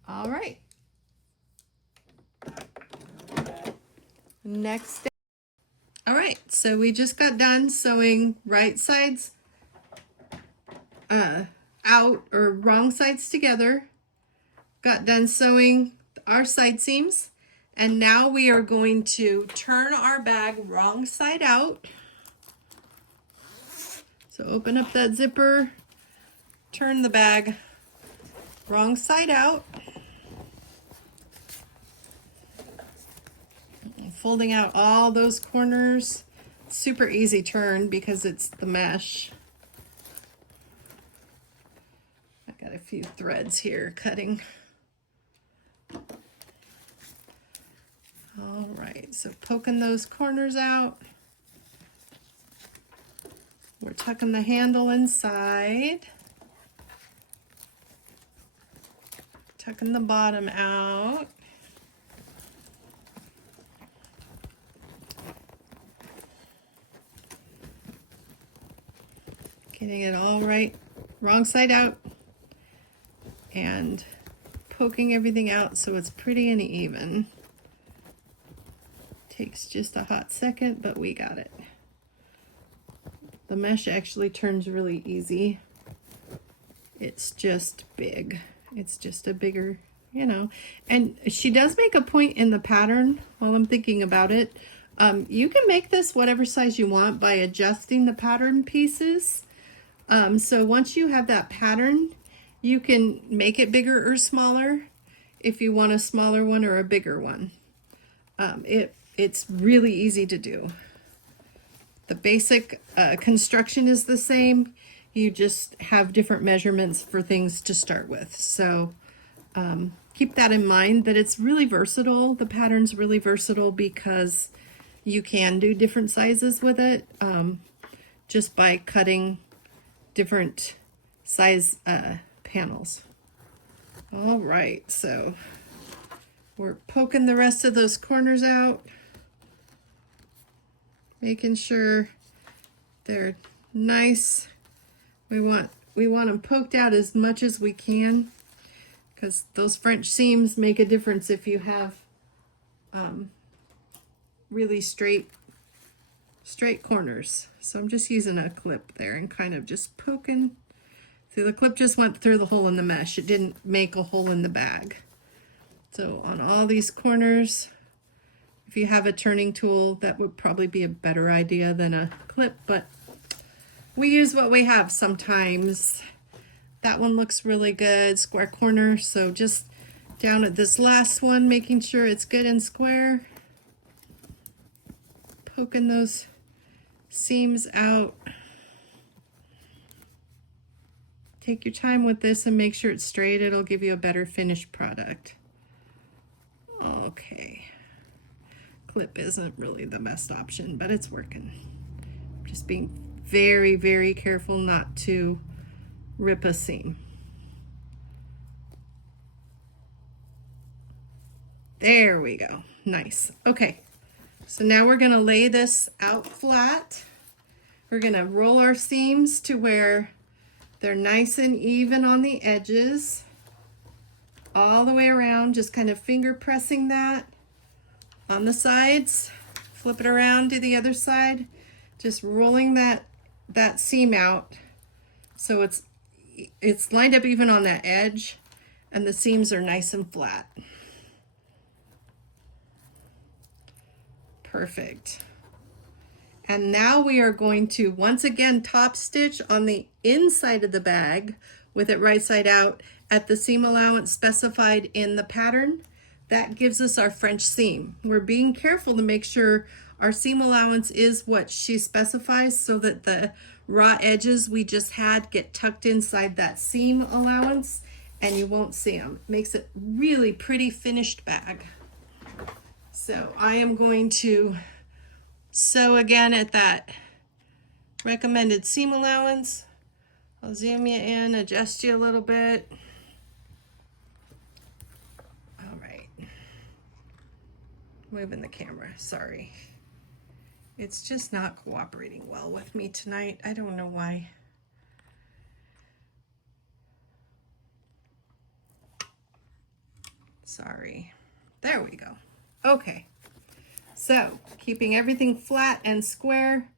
All right. Next step. All right, so we just got done sewing right sides out, or wrong sides together. Got done sewing our side seams, and now we are going to turn our bag wrong side out. So open up that zipper. Turn the bag wrong side out. folding out all those corners. Super easy turn because it's the mesh. I've got a few threads here cutting. All right, so poking those corners out. We're tucking the handle inside. Tucking the bottom out. Getting it all right, wrong side out, and poking everything out so it's pretty and even. Takes just a hot second, but we got it. The mesh actually turns really easy. It's just big. It's just a bigger, you know. And she does make a point in the pattern while I'm thinking about it. You can make this whatever size you want by adjusting the pattern pieces. So once you have that pattern, you can make it bigger or smaller if you want a smaller one or a bigger one. It's really easy to do. The basic construction is the same. You just have different measurements for things to start with. So keep that in mind, that it's really versatile. The pattern's really versatile because you can do different sizes with it just by cutting different size panels. All right, so we're poking the rest of those corners out, making sure they're nice. We want them poked out as much as we can because those French seams make a difference if you have really straight corners. So I'm just using a clip there and kind of just poking. See, the clip just went through the hole in the mesh. It didn't make a hole in the bag. So on all these corners, if you have a turning tool, that would probably be a better idea than a clip, but we use what we have sometimes. That one looks really good, square corner. So just down at this last one, making sure it's good and square. Poking those seams out. Take your time with this and make sure it's straight. It'll give you a better finished product. Okay. Clip isn't really the best option, but it's working. Just being very, very careful not to rip a seam. There we go. Nice. Okay. So now we're going to lay this out flat. We're going to roll our seams to where they're nice and even on the edges, all the way around, just kind of finger pressing that on the sides. Flip it around to the other side, just rolling that seam out so it's lined up even on that edge and the seams are nice and flat. Perfect. And now we are going to once again top stitch on the inside of the bag with it right side out at the seam allowance specified in the pattern. That gives us our French seam. We're being careful to make sure our seam allowance is what she specifies so that the raw edges we just had get tucked inside that seam allowance and you won't see them. Makes it really pretty finished bag. So I am going to sew again at that recommended seam allowance. I'll zoom you in, adjust you a little bit. All right. Moving the camera, sorry. It's just not cooperating well with me tonight. I don't know why. Sorry. There we go. Okay. So, keeping everything flat and square,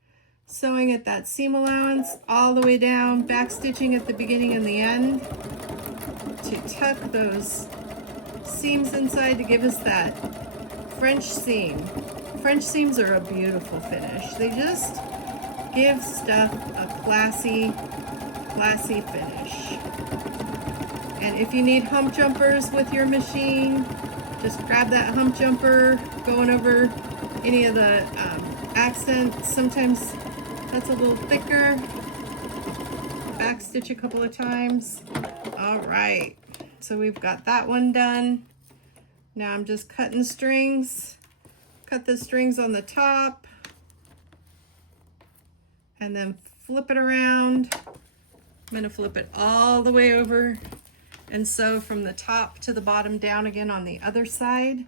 sewing at that seam allowance all the way down, back stitching at the beginning and the end to tuck those seams inside to give us that French seam. French seams are a beautiful finish. They just give stuff a classy finish. And if you need hump jumpers with your machine, just grab that hump jumper going over any of the accent. Sometimes that's a little thicker. Back stitch a couple of times. All right, so we've got that one done. Now I'm just cutting strings. Cut the strings on the top and then flip it around. I'm gonna flip it all the way over and sew from the top to the bottom down again on the other side,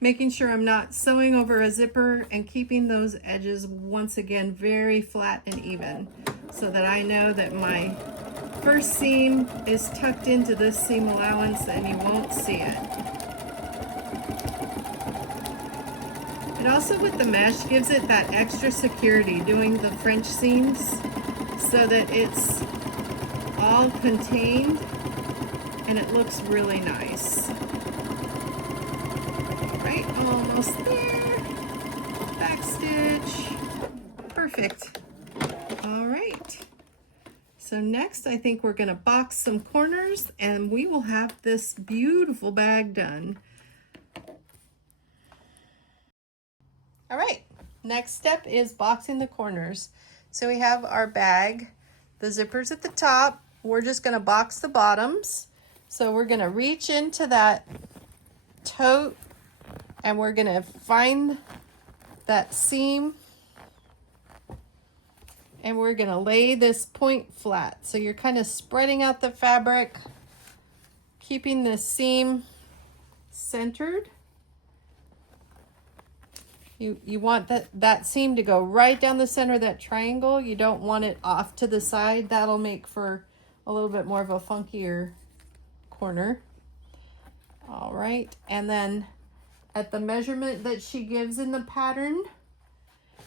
making sure I'm not sewing over a zipper and keeping those edges once again very flat and even so that I know that my first seam is tucked into this seam allowance and you won't see it. It also, with the mesh, gives it that extra security doing the French seams so that it's all contained and it looks really nice. All right, almost there. Back stitch. Perfect. All right. So next, I think we're gonna box some corners and we will have this beautiful bag done. All right, next step is boxing the corners. So we have our bag, the zippers at the top. We're just gonna box the bottoms. So we're gonna reach into that tote and we're gonna find that seam and we're gonna lay this point flat. So you're kind of spreading out the fabric, keeping the seam centered. You want that seam to go right down the center of that triangle. You don't want it off to the side. That'll make for a little bit more of a funkier corner. All right, and then at the measurement that she gives in the pattern,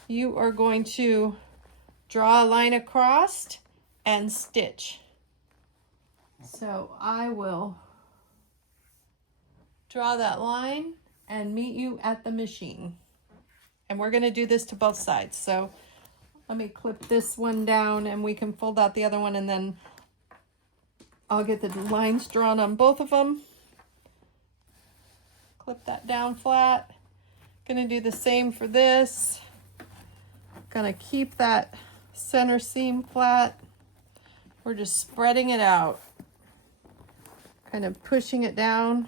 you are going to draw a line across and stitch. So I will draw that line and meet you at the machine. And we're gonna do this to both sides. So let me clip this one down and we can fold out the other one and then I'll get the lines drawn on both of them. Clip that down flat. Gonna do the same for this. Gonna keep that center seam flat. We're just spreading it out. Kind of pushing it down.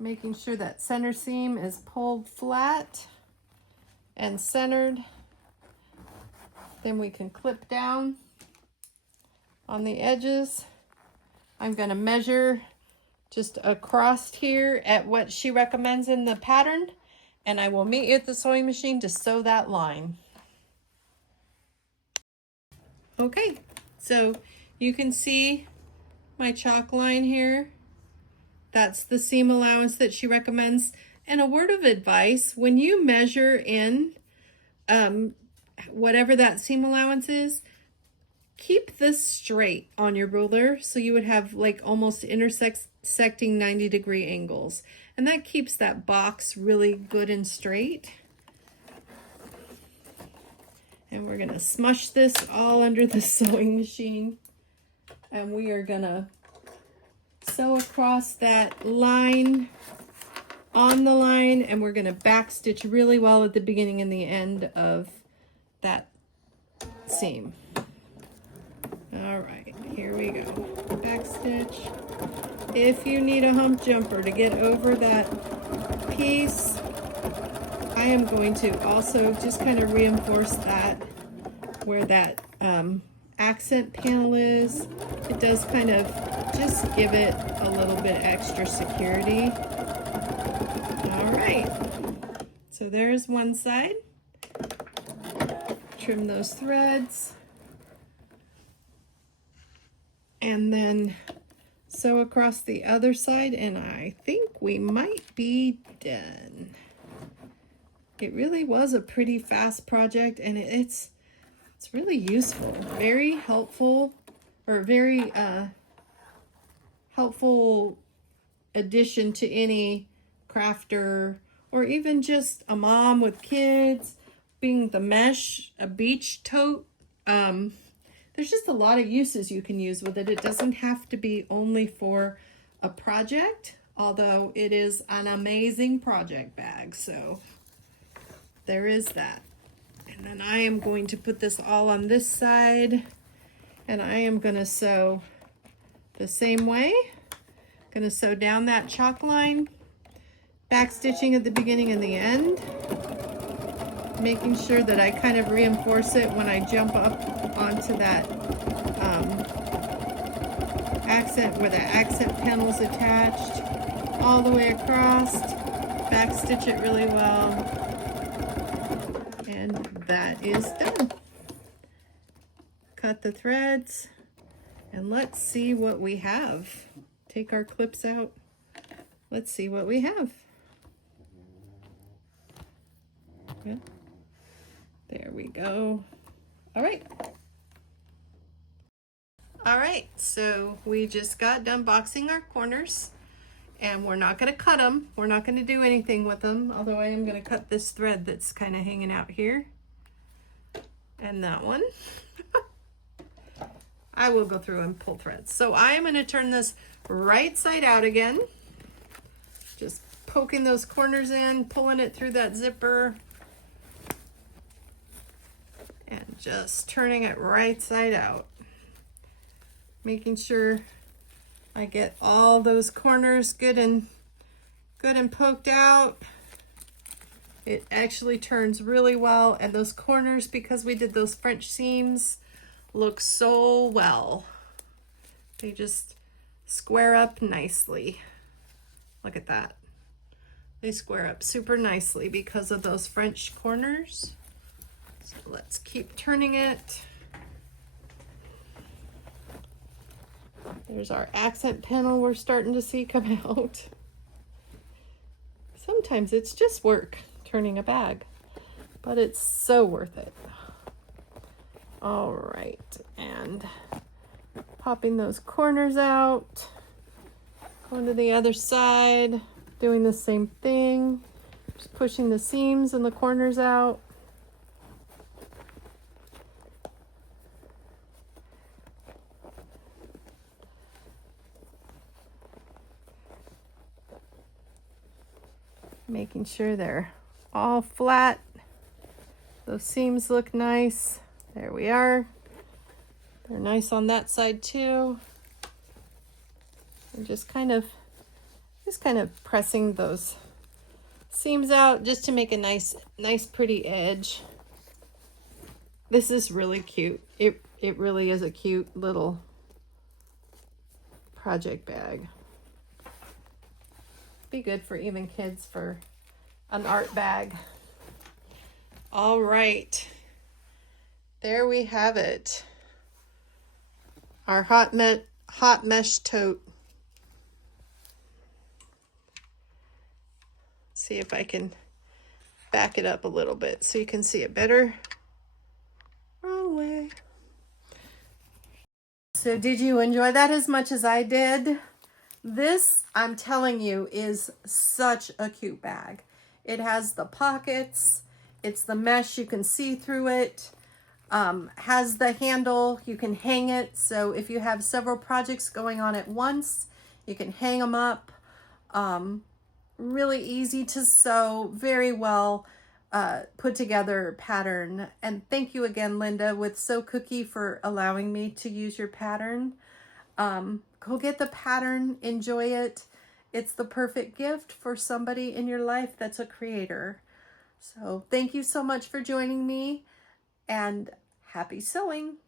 Making sure that center seam is pulled flat and centered. Then we can clip down on the edges. I'm going to measure just across here at what she recommends in the pattern, and I will meet you at the sewing machine to sew that line. Okay, so you can see my chalk line here. That's the seam allowance that she recommends. And a word of advice, when you measure in whatever that seam allowance is, keep this straight on your ruler so you would have like almost intersecting 90-degree angles. And that keeps that box really good and straight. And we're gonna smush this all under the sewing machine. And we are gonna sew across that line on the line, and we're going to back stitch really well at the beginning and the end of that seam. All right, here we go. Back stitch. If you need a hump jumper to get over that piece, I am going to also just kind of reinforce that where that accent panel is. It does kind of just give it a little bit extra security. All right, so there's one side. Trim those threads and then sew across the other side, and I think we might be done. It really was a pretty fast project, and it's really useful, very helpful, or very helpful addition to any crafter or even just a mom with kids. Being the mesh, a beach tote, there's just a lot of uses you can use with it. It doesn't have to be only for a project, although it is an amazing project bag. So there is that. And then I am going to put this all on this side, and I am going to sew the same way. Going to sew down that chalk line, back stitching at the beginning and the end, making sure that I kind of reinforce it when I jump up onto that accent where the accent panel is attached, all the way across, back stitch it really well, and that is done. Cut the threads, and let's see what we have. Take our clips out. Let's see what we have. Yeah. There we go. All right. All right, so we just got done boxing our corners, and we're not going to cut them. We're not going to do anything with them, although I am going to cut this thread that's kind of hanging out here. And that one. I will go through and pull threads. So I am going to turn this right side out again. Just poking those corners in, pulling it through that zipper, and just turning it right side out. Making sure I get all those corners good and poked out. It actually turns really well, and those corners, because we did those French seams, look so well. They just square up nicely. Look at that. They square up super nicely because of those French corners. So let's keep turning it. There's our accent panel we're starting to see come out. Sometimes it's just work turning a bag, but it's so worth it. All right, and popping those corners out, going to the other side, doing the same thing, just pushing the seams and the corners out. Making sure they're all flat. Those seams look nice. There we are. They're nice on that side too. And just kind of pressing those seams out just to make a nice pretty edge. This is really cute. It really is a cute little project bag. Be good for even kids for an art bag. All right, there we have it. Our hot mesh tote. See if I can back it up a little bit so you can see it better. Wrong way. So did you enjoy that as much as I did? This, I'm telling you, is such a cute bag. It has the pockets, it's the mesh, you can see through it, has the handle, you can hang it. So if you have several projects going on at once, you can hang them up. Really easy to sew, very well put together pattern. And thank you again, Linda, with Sew Cookie, for allowing me to use your pattern. Go get the pattern, enjoy it. It's the perfect gift for somebody in your life that's a creator. So thank you so much for joining me, and happy sewing.